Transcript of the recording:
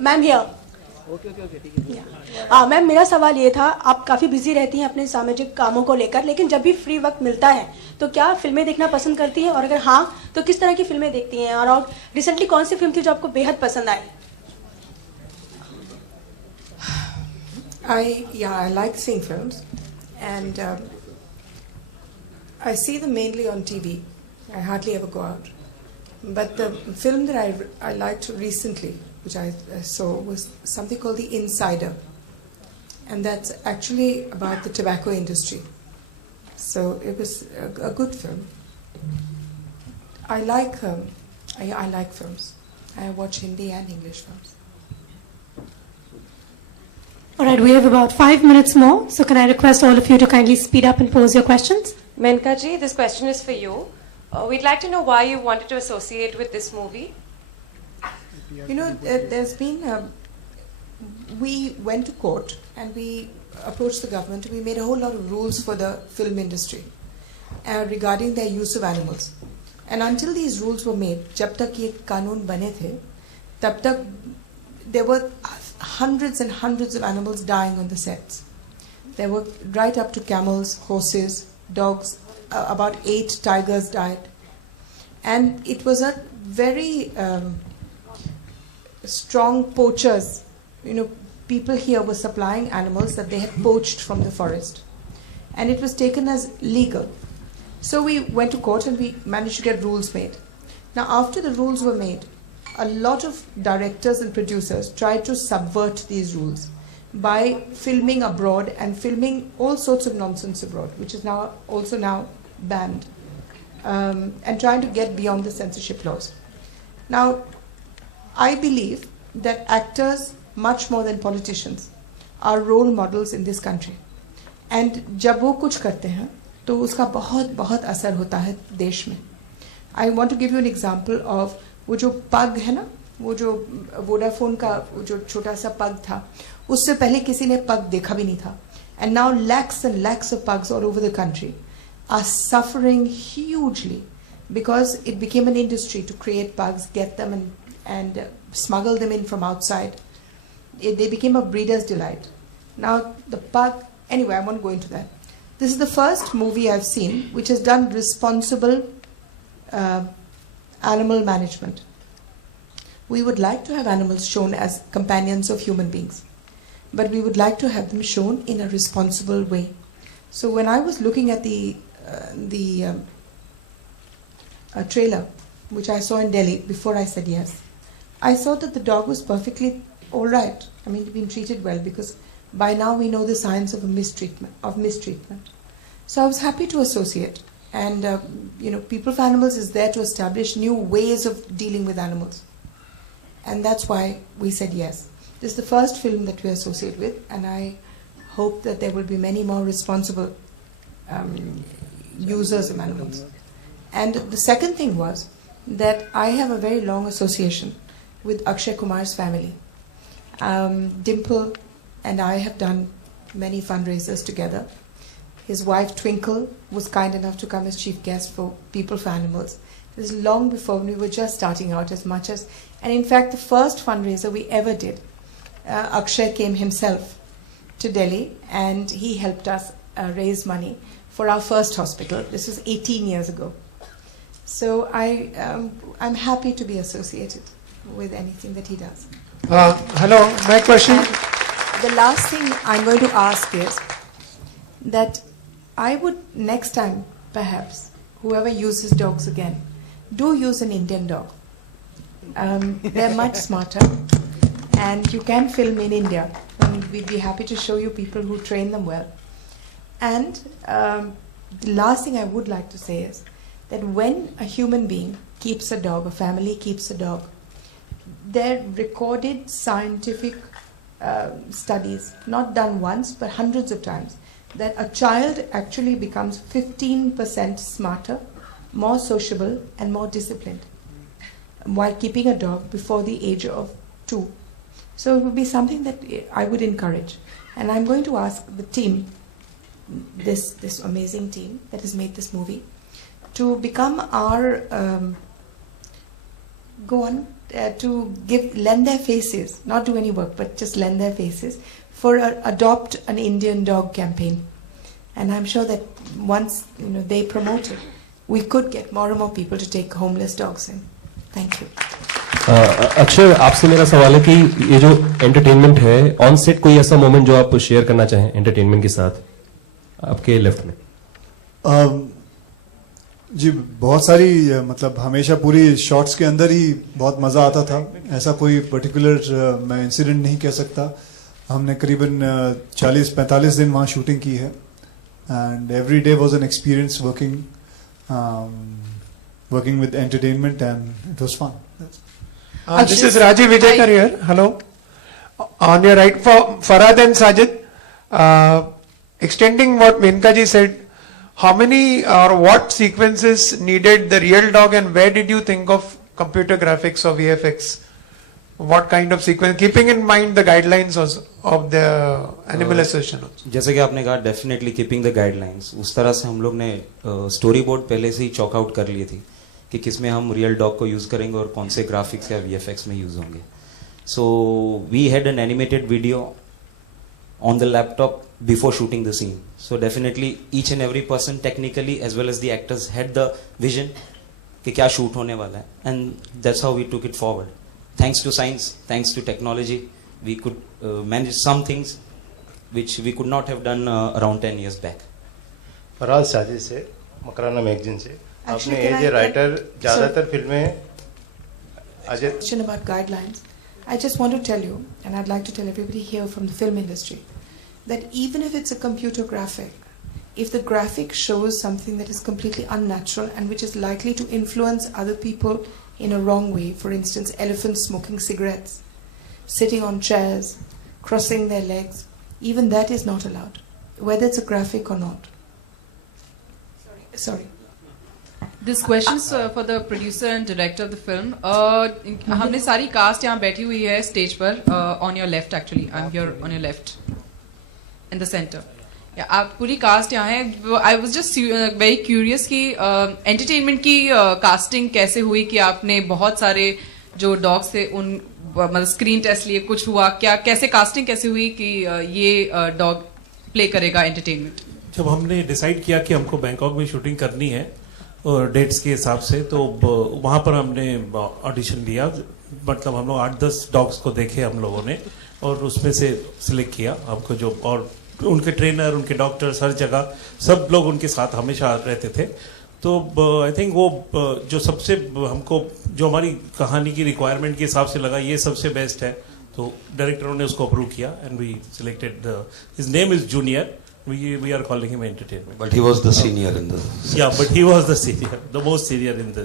Ma'am here. Ma'am मेरा सवाल ये था, आप काफ़ी बिजी रहती हैं अपने सामाजिक कामों को लेकर, लेकिन जब भी फ्री वक्त मिलता है तो क्या फिल्में देखना पसंद करती हैं, और अगर हाँ तो किस तरह की फिल्में देखती हैं, और रिसेंटली कौन सी फिल्म थी जो आपको बेहद पसंद आई? I like seeing films, and I see them mainly on TV. I hardly ever go out. But the film that I liked recently, which I saw, was something called The Insider, and that's actually about the tobacco industry. So it was a good film. I like films. I watch Hindi and English films. All right, we have about 5 minutes more, so can I request all of you to kindly speed up and pose your questions? Menka ji, this question is for you. We'd like to know why you wanted to associate with this movie. You know, there's been, we went to court and we approached the government. We made a whole lot of rules for the film industry regarding their use of animals. And until these rules were made, जब तक ये कानून बने थे, तब तक there were hundreds and hundreds of animals dying on the sets. There were right up to camels, horses, dogs. About 8 tigers died, and it was a very strong poachers. You know, people here were supplying animals that they had poached from the forest, and it was taken as legal. So we went to court and we managed to get rules made. Now, after the rules were made, a lot of directors and producers tried to subvert these rules by filming abroad and filming all sorts of nonsense abroad, which is now banned, and trying to get beyond the censorship laws. Now, I believe that actors, much more than politicians, are role models in this country. And जब वो कुछ करते हैं तो उसका बहुत बहुत असर होता है देश में. I want to give you an example of वो जो पग है ना, वो जो वोडाफोन का जो छोटा सा पग था, उससे पहले किसी ने पग देखा भी नहीं था. And now lakhs and lakhs of pugs all over the country are suffering hugely because it became an industry to create pugs, get them and smuggle them in from outside. They became a breeder's delight. Now the pug, anyway, I won't go into that. This is the first movie I've seen which has done responsible animal management. We would like to have animals shown as companions of human beings, but we would like to have them shown in a responsible way. So when I was looking at the trailer, which I saw in Delhi before I said yes, I saw that the dog was perfectly all right. I mean, he'd been treated well, because by now we know the signs of mistreatment. So I was happy to associate. And you know, People for Animals is there to establish new ways of dealing with animals, and that's why we said yes. This is the first film that we associate with, and I hope that there will be many more responsible users of animals. And the second thing was that I have a very long association with Akshay Kumar's family. Dimple and I have done many fundraisers together. His wife Twinkle was kind enough to come as chief guest for People for Animals. This is long before when we were just starting out and in fact the first fundraiser we ever did, Akshay came himself to Delhi and he helped us raise money for our first hospital. This was 18 years ago. So I'm happy to be associated with anything that he does. Hello, my question. And the last thing I'm going to ask is that I would next time, perhaps, whoever uses dogs again, do use an Indian dog. They're much smarter, and you can film in India, and we'd be happy to show you people who train them well. And the last thing I would like to say is that when a human being keeps a dog, a family keeps a dog, they're recorded scientific studies, not done once, but hundreds of times, that a child actually becomes 15% smarter, more sociable, and more disciplined while keeping a dog before the age of 2. So it would be something that I would encourage. And I'm going to ask the team, this amazing team that has made this movie, to become our, go on, lend their faces, not do any work, but just lend their faces for adopt an Indian dog campaign. And I'm sure that once they promote it, we could get more and more people to take homeless dogs in. Thank you. अक्षर, आपसे मेरा सवाल है कि ये जो entertainment है on set, कोई ऐसा मोमेंट जो आप शेयर करना चाहें एंटरटेनमेंट के साथ, आपके लेफ्ट में? जी बहुत सारी, मतलब हमेशा पूरी शॉट्स के अंदर ही बहुत मज़ा आता था. ऐसा कोई पर्टिकुलर मैं इंसिडेंट नहीं कह सकता. हमने करीबन 40-45 दिन वहाँ शूटिंग की है. And every day was an experience working with entertainment, and it was fun. This is Rajiv Vijayakar here. Hello. On your right, for Farhad and Sajid, extending what Menka ji said, how many or what sequences needed the real dog, and where did you think of computer graphics or VFX? What kind of sequence, keeping in mind the guidelines of the Animal Association? जैसे कि आपने कहा, definitely keeping the guidelines, उस तरह से हम लोग ने स्टोरी बोर्ड पहले से ही चॉक आउट कर लिए थी कि किसमें हम रियल डॉग को यूज करेंगे और कौन से ग्राफिक्स या वीएफएक्स में यूज होंगे. So we had an animated video on the laptop before shooting the scene. So definitely each and every person technically as well as the actors had the vision कि क्या shoot होने वाला है, and that's how we took it forward. Thanks to science, thanks to technology, we could manage some things which we could not have done around 10 years back. Faraz Sajid से, Makrana magazine से. आपने as a writer ज़्यादातर फिल्में Question about guidelines. I just want to tell you, and I'd like to tell everybody here from the film industry, that even if it's a computer graphic, if the graphic shows something that is completely unnatural and which is likely to influence other people in a wrong way, for instance, elephants smoking cigarettes, sitting on chairs, crossing their legs, even that is not allowed, whether it's a graphic or not. Sorry. This question is for the producer and director of the film. हमने सारी cast यहाँ बैठी हुई है stage पर. On your left, actually, I'm here on your left, in the center. आप पूरी cast यहाँ है. I was just very curious कि एंटरटेनमेंट की कास्टिंग कैसे हुई, कि आपने बहुत सारे जो डॉग्स थे उन मतलब स्क्रीन टेस्ट लिए, कुछ हुआ क्या, कैसे कास्टिंग कैसे हुई कि ये डॉग प्ले करेगा एंटरटेनमेंट? जब हमने डिसाइड किया कि हमको बैंकॉक में शूटिंग करनी है और डेट्स के हिसाब से, तो वहाँ पर हमने ऑडिशन दिया. मतलब हम लोग 8-10 डॉग्स को देखे हम लोगों ने, और उसमें से सिलेक्ट किया हमको जो, और उनके ट्रेनर, उनके डॉक्टर्स, हर जगह सब लोग उनके साथ हमेशा रहते थे. तो आई थिंक वो जो सबसे हमको, जो हमारी कहानी की रिक्वायरमेंट के हिसाब से लगा, ये सबसे बेस्ट है. तो डायरेक्टरों ने उसको अप्रूव किया, and we selected. His name is junior. We are calling him entertainment. But he was the senior in the... Yeah, but he was the senior, the most senior in the